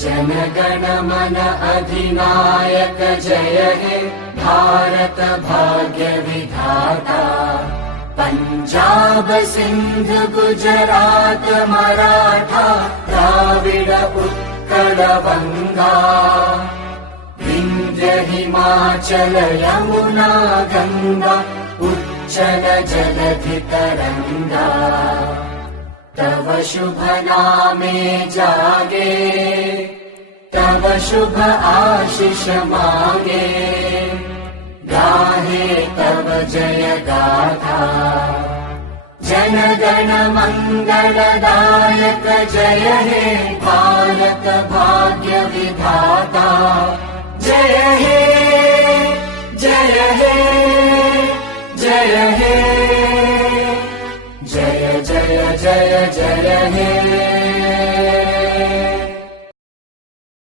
जनगण मन अधिनायक जय हे भारत भाग्य विधाता। पंजाब सिंध गुजरात मराठा द्राविड उत्कल बंगा। विंध्य हिमाचल यमुना गंगा उच्चल जलधि तरंगा। तव शुभ नामे जागे तव शुभ आशीष मांगे। गाहे तव जय गाथा जनगण मंगलदायक जय हे भारत भाग्य विधाता। जय हे जय हे जय हे जय जय जय जय हे।